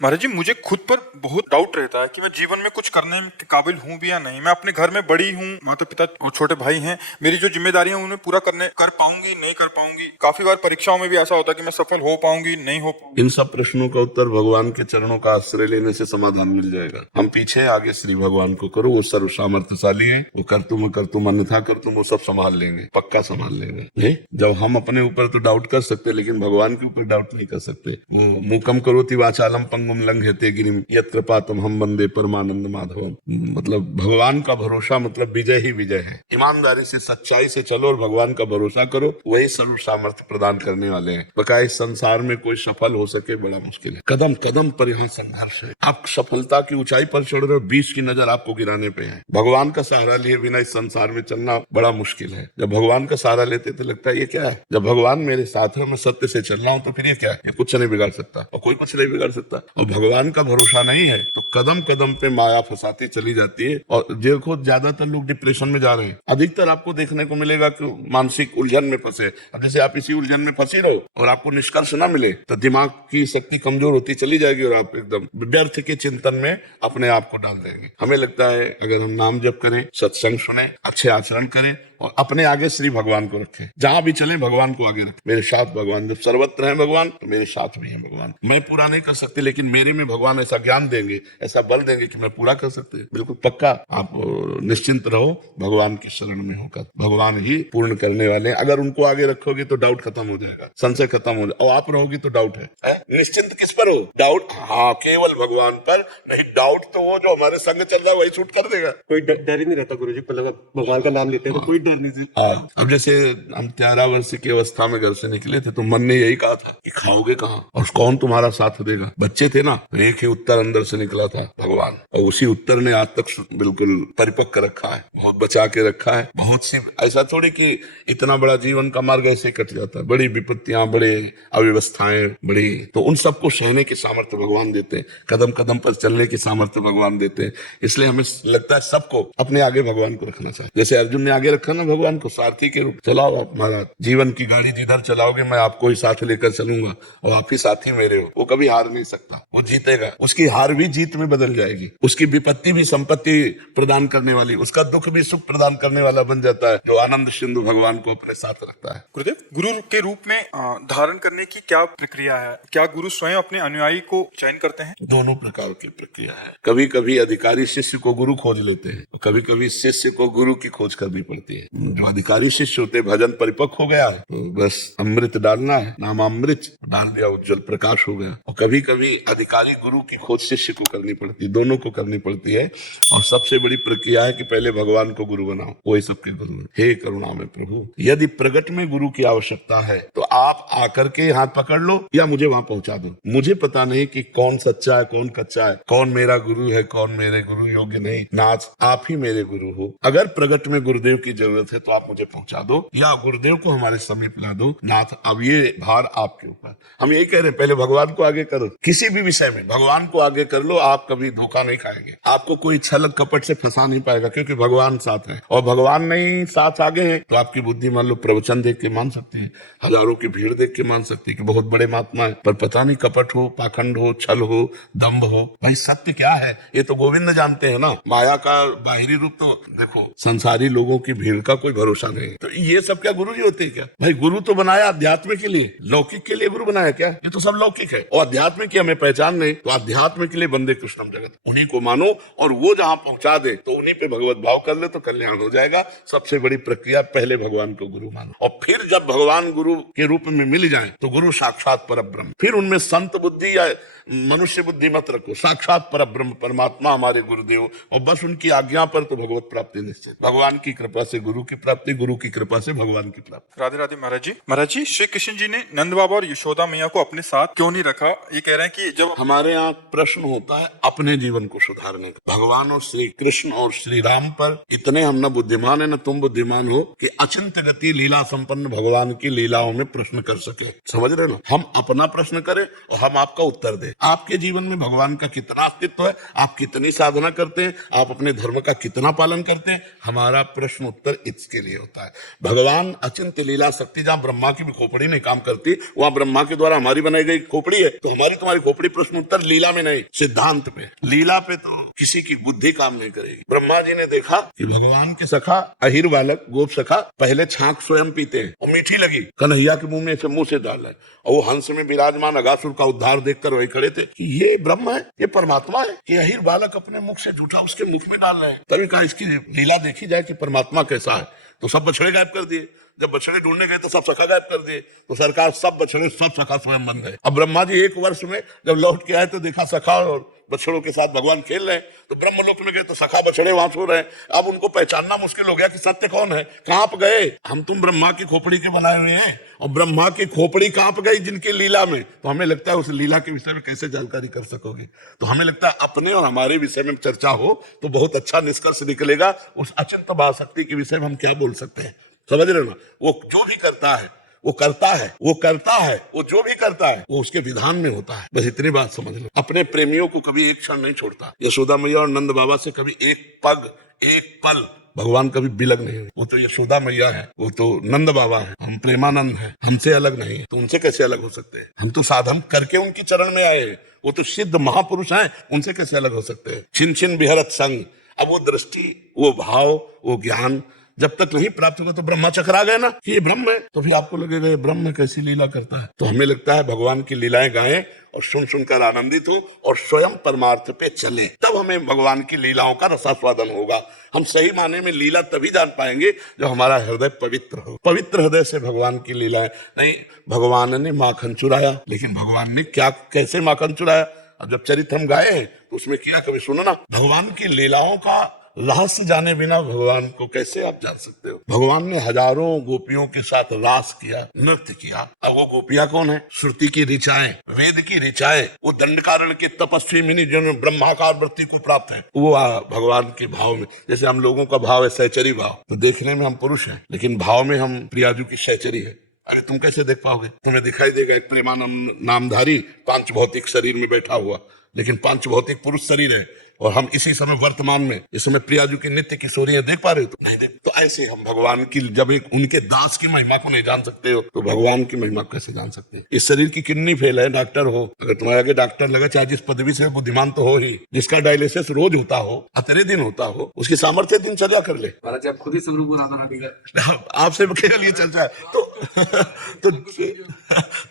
महाराज जी, मुझे खुद पर बहुत डाउट रहता है कि मैं जीवन में कुछ करने के काबिल हूँ भी या नहीं। मैं अपने घर में बड़ी हूँ, माता पिता और छोटे भाई हैं। मेरी जो जिम्मेदारियां उन्हें पूरा कर पाऊंगी नहीं कर पाऊंगी। काफी बार परीक्षाओं में भी ऐसा होता है कि मैं सफल हो पाऊंगी नहीं हो पाऊंगी। इन सब प्रश्नों का उत्तर भगवान के चरणों का आश्रय लेने से समाधान मिल जाएगा। हम पीछे आगे श्री भगवान को करो, वो सर्व सामर्थ्यशाली है। वो कर तुम अन्यथा कर तुम, वो सब संभाल लेंगे, पक्का संभाल लेंगे। जब हम अपने ऊपर तो डाउट कर सकते, लेकिन भगवान के ऊपर डाउट नहीं कर सकते। वो मूकम करोति वाचालम पंगुम लंघयते गिरिम यत् कृपातम हम वंदे परमानंद माधवम। मतलब भगवान का भरोसा मतलब विजय ही विजय है। ईमानदारी से सच्चाई से चलो और भगवान का भरोसा करो, वही सर्व सामर्थ्य प्रदान करने वाले हैं। बकाया इस संसार में कोई सफल हो सके बड़ा मुश्किल है। कदम कदम पर यहाँ संघर्ष है। आप सफलता की ऊंचाई पर चढ़ रहे हो, 20 की नजर आपको गिराने पे है। भगवान का सहारा लिए बिना इस संसार में चलना बड़ा मुश्किल है। जब भगवान का सहारा लेते तो लगता है ये क्या है। जब भगवान मेरे साथ है, मैं सत्य से चल रहा हूँ, तो फिर ये क्या है, ये कुछ नहीं बिगाड़ सकता और कोई कुछ नहीं बिगाड़ सकता। और भगवान का भरोसा नहीं है तो कदम कदम पे माया फंसाती चली जाती है। और देखो ज्यादातर लोग डिप्रेशन में जा रहे हैं। अधिकतर आपको देखने को मिलेगा कि मानसिक उलझन में फंसे। अब जैसे आप इसी उलझन में फंसी रहो और आपको निष्कर्ष ना मिले तो दिमाग की शक्ति कमजोर होती चली जाएगी और आप एकदम व्यर्थ के चिंतन में अपने आप को डाल देंगे। हमें लगता है अगर हम नाम जप करें, सत्संग सुने, अच्छे आचरण करें और अपने आगे श्री भगवान को रखें, जहां भी चले भगवान को आगे रखें। मेरे साथ भगवान, जब सर्वत्र है भगवान तो मेरे साथ भी है भगवान। मैं पूरा नहीं कर सकते, लेकिन मेरे में भगवान ऐसा ज्ञान देंगे, ऐसा बल देंगे कि मैं पूरा कर सकते हैं। बिल्कुल पक्का आप निश्चिंत रहो, भगवान की शरण में होकर भगवान ही पूर्ण करने वाले हैं। अगर उनको आगे रखोगे तो डाउट खत्म हो जाएगा, संशय खत्म हो जाएगा। और आप रहोगे तो डाउट है। निश्चिंत किस पर हो? डाउट, हाँ, केवल भगवान पर नहीं। डाउट तो वो जो हमारे संग चल रहा है वही छूट कर देगा। कोई डर ही नहीं रहता गुरुजी, भगवान का नाम लेते हैं तो कोई डर नहीं। अब जैसे हम 13 वर्ष की अवस्था में घर से निकले थे तो मन ने यही कहा था कि खाओगे कहाँ और कौन तुम्हारा साथ देगा। बच्चे थे ना, तो एक ही उत्तर अंदर से निकला था, भगवान। और उसी उत्तर ने आज तक बिल्कुल परिपक्व रखा है, बहुत बचा के रखा है। बहुत सी ऐसा थोड़ी कि इतना बड़ा जीवन का मार्ग ऐसे कट जाता है। बड़ी विपत्तियां, बड़े अव्यवस्थाएं, बड़ी, तो उन सबको सहने की सामर्थ्य भगवान देते हैं, कदम कदम पर चलने की सामर्थ्य भगवान देते हैं। इसलिए हमें लगता है सबको अपने आगे भगवान को रखना चाहिए। जैसे अर्जुन ने आगे रखा ना भगवान को, सारथी के रूप। चलाओ आप महाराज, जीवन की गाड़ी जिधर चलाओगे मैं आपको ही साथ लेकर चलूंगा और आप ही साथी मेरे हो। वो कभी हार नहीं सकता, वो जीतेगा। उसकी हार भी जीत में बदल जाएगी, उसकी विपत्ति भी संपत्ति प्रदान करने वाली, उसका दुख भी सुख प्रदान करने वाला बन जाता है, जो आनंद सिंधु भगवान को अपने साथ रखता है। गुरुदेव, गुरु के रूप में धारण करने की क्या प्रक्रिया है? क्या गुरु स्वयं अपने अनुयायी को चयन करते हैं? दोनों प्रकार की प्रक्रिया है। कभी कभी अधिकारी शिष्य को गुरु खोज लेते हैं, कभी कभी शिष्य को गुरु की खोज करनी पड़ती है। जो अधिकारी शिष्य होते, भजन परिपक्व हो गया है तो बस अमृत डालना है, नाम अमृत डाल दिया, उज्जवल प्रकाश हो गया। और कभी कभी अधिकारी गुरु की खोज शिष्य को करनी पड़ती है, दोनों को करनी पड़ती है। और सबसे बड़ी प्रक्रिया है कि पहले भगवान को गुरु बनाओ, वही सबके गुरु है। हे करुणा में प्रभु, यदि प्रगट में गुरु की आवश्यकता है तो आप आकर के हाथ पकड़ लो या मुझे वहां पहुंचा दो। मुझे पता नहीं कि कौन सच्चा है कौन कच्चा है, कौन मेरा गुरु है कौन मेरे गुरु योग्य नहीं। नाथ, आप ही मेरे गुरु हो। अगर प्रगट में गुरुदेव की जरूरत है तो आप मुझे पहुंचा दो या गुरुदेव को हमारे समीप ला दो। नाथ, अब ये भार आपके ऊपर। हम यही कह रहे हैं, पहले भगवान को आगे करो। किसी भी विषय में भगवान को आगे कर लो, आप कभी धोखा नहीं खाएंगे। आपको कोई छल कपट से फंसा नहीं पाएगा, क्योंकि भगवान साथ है। और भगवान नहीं साथ आगे है तो आपकी बुद्धि मान लो प्रवचन देख के मान सकते हैं, हजारों की भीड़ देख के मान सकते हैं कि बहुत बड़े महात्मा है, पर पता नहीं कपट हो, पाखंड हो, छल हो, दम्भ हो। भाई सत्य क्या है ये तो गोविंद जानते हैं ना। माया का बाहरी रूप तो देखो, संसारी लोगों की भीड़ का कोई भरोसा नहीं। तो ये सब क्या गुरु जी होते हैं क्या? भाई गुरु तो बनाया अध्यात्म के लिए, लौकिक के लिए गुरु बनाया क्या? ये तो सब लौकिक है। और अध्यात्म की हमें पहचान नहीं तो अध्यात्म के लिए बंदे कृष्णम जगत, उन्हीं को मानो और वो जहां पहुंचा दे तो उन्हीं पे भगवत भाव कर ले तो कल्याण हो जाएगा। सबसे बड़ी प्रक्रिया, पहले भगवान को गुरु मानो और फिर जब भगवान गुरु के रूप में मिल जाए तो गुरु साक्षात परब्रह्म। फिर उनमें संत बुद्धि या मनुष्य बुद्धि मत रखो, साक्षात परब्रह्म परमात्मा हमारे गुरुदेव, और बस उनकी आज्ञा पर तो भगवत प्राप्ति निश्चित। भगवान की कृपा से गुरु की प्राप्ति, गुरु की कृपा से भगवान की प्राप्ति। राधे राधे महाराज जी। महाराज जी, श्री कृष्ण जी ने नंद बाबा और यशोदा मैया को अपने साथ क्यों नहीं रखा? ये कह रहे हैं कि जब हमारे यहाँ प्रश्न होता है अपने जीवन को सुधारने का, भगवान और श्री कृष्ण और श्री राम पर इतने हम न बुद्धिमान है न तुम बुद्धिमान हो कि अचिंत्य गति लीला संपन्न भगवान की लीलाओं में प्रश्न कर सके। समझ रहे ना? हम अपना प्रश्न करें और हम आपका उत्तर दें। आपके जीवन में भगवान का कितना अस्तित्व है, आप कितनी साधना करते हैं, आप अपने धर्म का कितना पालन करते हैं, हमारा प्रश्न उत्तर इसके लिए होता है। भगवान अचिंत्य लीला शक्ति, जहां ब्रह्मा की भी खोपड़ी नहीं काम करती, वहां ब्रह्मा के द्वारा हमारी बनाई गई खोपड़ी है, तो हमारी तुम्हारी खोपड़ी प्रश्न उत्तर लीला में नहीं, सिद्धांत पे। लीला पे तो किसी की बुद्धि काम नहीं करेगी। ब्रह्मा जी ने देखा कि भगवान के सखा अहिर बालक गोप सखा पहले छाक स्वयं पीते हैं और मीठी लगी, कन्हैया के मुंह में से मुंह से डाल है, और वो हंस में विराजमान अगासुर का उद्धार देखकर वही खड़े थे कि ये ब्रह्म है, ये परमात्मा है कि अहिर बालक अपने मुख से झूठा उसके मुख में डाल रहे हैं। तभी कहा इसकी लीला देखी जाए कि परमात्मा कैसा है। तो सब बछड़े गायब कर दिए, जब बछड़े ढूंढने गए तो सब सखा गायब कर दिए, तो सरकार सब बछड़े सब सखा स्वयं बन गए। अब ब्रह्मा जी 1 वर्ष में जब लौट के आए तो देखा सखा और बछड़ों के साथ भगवान खेल रहे हैं, तो ब्रह्मलोक में गए तो सखा बछड़े वहां सो रहे हैं। अब उनको पहचानना मुश्किल हो गया कि सत्य कौन है, कहां पे गए, हम तुम ब्रह्मा की खोपड़ी के बनाए हुए हैं, और ब्रह्मा की खोपड़ी कहां पे गई जिनकी लीला में। तो हमें लगता है उस लीला के विषय में कैसे जानकारी कर सकोगे। तो हमें लगता है अपने और हमारे विषय में चर्चा हो तो बहुत अच्छा निष्कर्ष निकलेगा। उस अचिंत्य महाशक्ति के विषय में हम क्या बोल सकते हैं, समझ रहे हो ना। वो जो भी करता है वो करता है, वो करता है, वो जो भी करता है वो उसके विधान में होता है। बस इतनी बात समझ लो। अपने प्रेमियों को कभी एक क्षण नहीं छोड़ता। यशोदा मैया और नंद बाबा से कभी एक पग एक पल भगवान कभी बिलग नहीं हुए। वो तो यशोदा मैया है, वो तो नंद बाबा है, हम प्रेमानंद है, हमसे अलग नहीं है। तो उनसे कैसे अलग हो सकते हैं, हम तो साधन करके उनके चरण में आए हैं। वो तो सिद्ध महापुरुष हैं, उनसे कैसे अलग हो सकते हैं। छिन छिन बिहरत संग। अब वो दृष्टि, वो भाव, वो ज्ञान जब तक नहीं प्राप्त होगा तो ब्रह्मा चकरा गए ना कि ये ब्रह्म है, तो फिर आपको लगेगा ये ब्रह्म कैसी लीला करता है। तो हमें लगता है भगवान की लीलाएं गाएं और सुन सुनकर आनंदित हो और स्वयं परमार्थ पे चले, तब हमें भगवान की लीलाओं का रसास्वादन होगा। हम सही माने में लीला तभी जान पाएंगे जब हमारा हृदय पवित्र हो। पवित्र हृदय से भगवान की लीलाएं नहीं। भगवान ने माखन चुराया, लेकिन भगवान ने क्या कैसे माखन चुराया, अब जब चरित्र हम गाए हैं तो उसमें किया कभी सुनो ना। भगवान की लीलाओं का रहस्य जाने बिना भगवान को कैसे आप जान सकते हो। भगवान ने हजारों गोपियों के साथ रास किया, नृत्य किया। अब वो गोपियां कौन है, श्रुति की ऋचाएं, वेद की ऋचाएं, वो दंडकारण के तपस्वी मुनि जो ब्रह्माकार वृत्ति को प्राप्त है, वो भगवान के भाव में। जैसे हम लोगों का भाव है सहचरी भाव, तो देखने में हम पुरुष हैं लेकिन भाव में हम प्रियाजू की सहचरी है। अरे तुम कैसे देख पाओगे, तुम्हें दिखाई देगा एक प्रेमानंद नामधारी 5 भौतिक शरीर में बैठा हुआ, लेकिन 5 भौतिक पुरुष शरीर है, और हम इसी समय वर्तमान में इस समय प्रियाजू की नित्य किशोरियां देख पा रहे हो, तो नहीं देख। तो ऐसे हम भगवान की जब एक उनके दास की महिमा को नहीं जान सकते हो तो भगवान की महिमा कैसे जान सकते हैं। इस शरीर की किडनी फेल है, डॉक्टर हो, अगर तुम्हारे आगे डॉक्टर लगा, चाहे जिस पदवी से बुद्धिमान तो हो ही, जिसका डायलिसिस रोज होता हो, अतरे दिन होता हो, उसकी सामर्थ्य दिनचर्या कर ले। आप खुद ही सब आपसे केवल ये चर्चा है।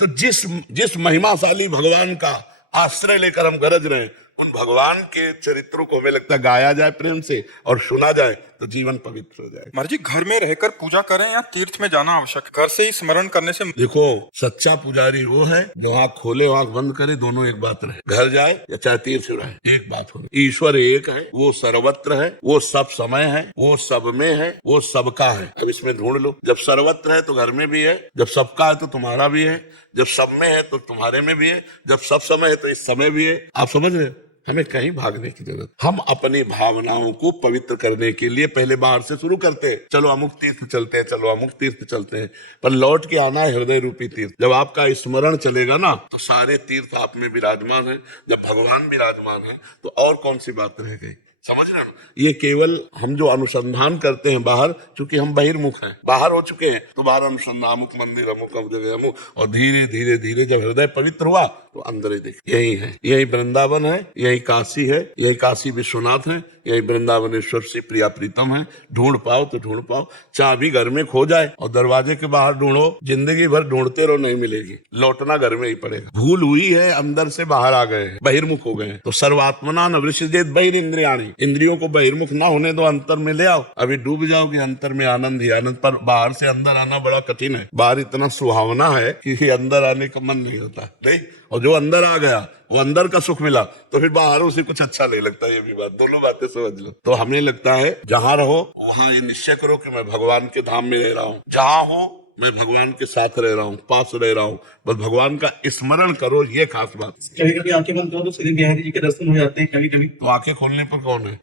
तो जिस महिमाशाली भगवान का आश्रय लेकर हम गरज रहे हैं, उन भगवान के चरित्रों को हमें लगता है गाया जाए प्रेम से और सुना जाए तो जीवन पवित्र हो जाए। महाराज जी, घर में रहकर पूजा करें या तीर्थ में जाना आवश्यक है? घर से ही स्मरण करने से देखो, सच्चा पुजारी वो है जो आंख खोले आंख बंद करे, दोनों एक बात रहे। घर जाए या चाहे तीर्थ रहे, एक बात हो। ईश्वर एक है, वो सर्वत्र है, वो सब समय है, वो सब में है, वो सबका है। अब इसमें ढूंढ लो, जब सर्वत्र है तो घर में भी है, जब सबका है तो तुम्हारा भी है, जब सब में है तो तुम्हारे में भी है, जब सब समय है तो इस समय भी है। आप समझ रहे हो, हमें कहीं भागने की जरूरत। हम अपनी भावनाओं को पवित्र करने के लिए पहले बाहर से शुरू करते हैं, चलो अमुक तीर्थ चलते हैं, चलो अमुक तीर्थ चलते हैं, पर लौट के आना है हृदय रूपी तीर्थ। जब आपका स्मरण चलेगा ना तो सारे तीर्थ आप में विराजमान है। जब भगवान विराजमान है तो और कौन सी बात रह गई, समझ रहे हो। ये केवल हम जो अनुसंधान करते हैं बाहर, चूंकि हम बहिर्मुख हैं, बाहर हो चुके हैं, तो बाहर अनुसंधान, अमुक मंदिर, अमुक जगह, अमुक, और धीरे धीरे धीरे जब हृदय पवित्र हुआ तो अंदर ही देख, यही है, यही वृंदावन है, यही काशी है, यही काशी विश्वनाथ है, यही वृंदावनेश्वर से प्रिया प्रीतम है। ढूंढ पाओ तो ढूंढ पाओ। चाबी घर में खो जाए और दरवाजे के बाहर ढूंढो, जिंदगी भर ढूंढते रहो, नहीं मिलेगी, लौटना घर में ही पड़ेगा। भूल हुई है, अंदर से बाहर आ गए हैं, बहिर्मुख हो गए हैं। तो सर्वात्मना न वृषजेत बहिरिंद्रियाणि, इंद्रियों को बहिर्मुख ना होने दो, अंतर में ले आओ। अभी डूब जाओगे अंतर में, आनंद ही आनंद। पर बाहर से अंदर आना बड़ा कठिन है। बाहर इतना सुहावना है कि अंदर आने का मन नहीं होता, नहीं। और जो अंदर आ गया वो अंदर का सुख मिला तो फिर बाहर उसे कुछ अच्छा नहीं लगता। ये भी बात, दोनों बातें समझ लो। तो हमें लगता है जहां रहो वहां ये निश्चय करो कि मैं भगवान के धाम में रह रहा हूँ। जहां हो मैं भगवान के साथ रह रहा हूँ, पास रह रहा हूँ, बस भगवान का स्मरण करो, ये खास बात। कभी कभी आंखें बंद करो तो श्री बिहारी जी के दर्शन हो जाते हैं कभी कभी। तो आंखें खोलने पर कौन है?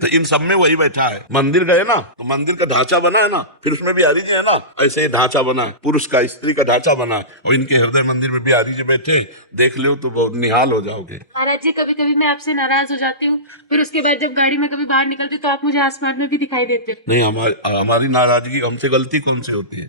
तो इन सब में वही बैठा है। मंदिर गए ना तो मंदिर का ढांचा बना है ना, फिर उसमें बिहारी जी है ना, ऐसे ही ढांचा बना है, पुरुष का स्त्री का ढांचा बना है, और इनके हृदय मंदिर में बिहारी जी बैठे, देख लो तो बहुत निहाल हो जाओगे। महाराज जी कभी कभी मैं आपसे नाराज हो जाती हूँ, फिर उसके बाद जब गाड़ी में कभी बाहर निकलती हूँ तो आप मुझे आसमान में भी दिखाई देते हो। नहीं, हमारी नाराजगी हमसे गलती कौन सी होती है?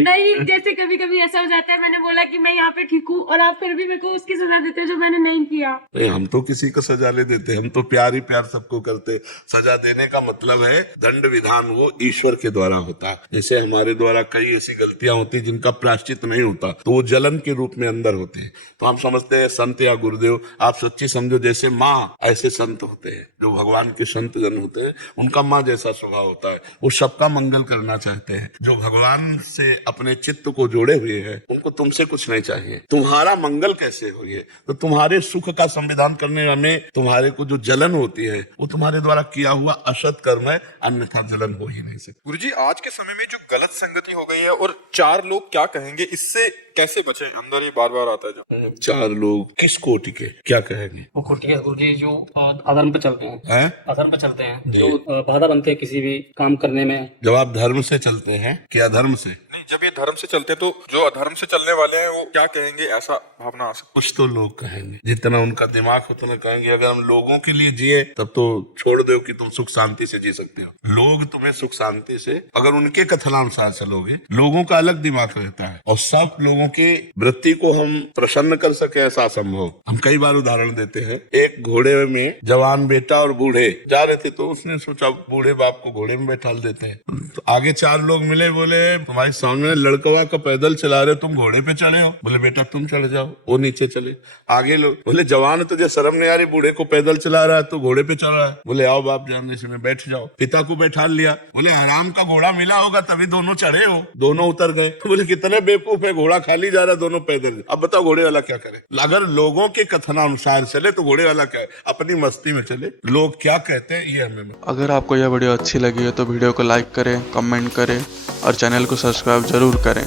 नहीं, जैसे कभी कभी ऐसा हो जाता है, मैंने बोला कि मैं यहाँ पे ठीक हूँ और आप फिर भी मेरे को उसकी सजा देते हो जो मैंने नहीं किया। नहीं, हम तो किसी को सजा ले देते, हम तो प्यार ही प्यार सबको करते। सजा देने का मतलब है दंड विधान वो ईश्वर के द्वारा होता है। जैसे हमारे द्वारा कई ऐसी गलतियां होती जिनका प्रायश्चित नहीं होता, तो वो जलन के रूप में अंदर होते हैं। तो हम समझते हैं संत या गुरुदेव, आप सच्ची समझो जैसे माँ, ऐसे संत होते हैं जो भगवान के संत जन होते हैं, उनका माँ जैसा स्वभाव होता है। वो सबका मंगल करना चाहते हैं। जो भगवान से अपने चित्त को जोड़े हुए हैं, उनको तुमसे कुछ नहीं चाहिए। तुम्हारा मंगल कैसे हो, ये तो तुम्हारे सुख का संविधान करने में तुम्हारे को जो जलन होती है वो तुम्हारे द्वारा किया हुआ असत कर्म है, अन्यथा जलन हो ही नहीं सकती। गुरुजी, आज के समय में जो गलत संगति हो गई है और चार लोग क्या कहेंगे, इससे कैसे बचे? अंदर ये बार बार आता है जब चार लोग किस कोटि के क्या कहेंगे? वो खुटिया गुरुजी जो अधर्म पे चलते हैं, अधर्म पे चलते हैं, जो बाधा बनते हैं किसी भी काम करने में। जब आप धर्म से चलते हैं कि अधर्म से? नहीं, जब ये धर्म से चलते हैं तो जो अधर्म से चलने वाले हैं वो क्या कहेंगे, ऐसा भावना आ सकती कुछ तो लोग कहेंगे, जितना उनका दिमाग हो उतना कहेंगे। अगर हम लोगों के लिए जिए तब तो छोड़ दो कि तुम सुख शांति से जी सकते हो। लोग तुम्हें सुख शांति से, अगर उनके कथनानुसार चलोगे, लोगों का अलग दिमाग रहता है और सब लोगों के वृत्ति को हम प्रसन्न कर सके ऐसा असंभव। हम कई बार उदाहरण देते हैं। एक घोड़े में जवान बेटा और बूढ़े जा रहे थे, तो उसने सोचा बूढ़े बाप को घोड़े में बैठा देते हैं। तो आगे चार लोग मिले, बोले तुम्हारे सामने लड़कवा का पैदल चला रहे, तुम घोड़े पे चढ़े हो। बोले बेटा तुम चढ़ जाओ, वो नीचे चले। आगे लोग बोले जवान तुझे शर्म नहीं आ रही, बूढ़े को पैदल चला रहा है तो घोड़े पे चढ़ रहा है। बोले आओ बाप जान से में बैठ जाओ। पिता को बैठा लिया। बोले हराम का घोड़ा मिला होगा तभी दोनों चढ़े हो। दोनों उतर गए। बोले कितने बेवकूफ है, घोड़ा खाली जा रहा, दोनों पैदल। अब बताओ घोड़े वाला क्या करे? अगर लोगों के कथनानुसार चले तो घोड़े वाला क्या है, अपनी मस्ती में चले। लोग क्या कहते हैं ये हमें। अगर आपको यह वीडियो अच्छी लगी है तो वीडियो को लाइक करें, कमेंट करें और चैनल को सब्सक्राइब जरूर करें।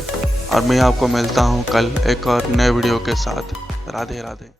और मैं आपको मिलता हूँ कल एक और नए वीडियो के साथ। राधे राधे।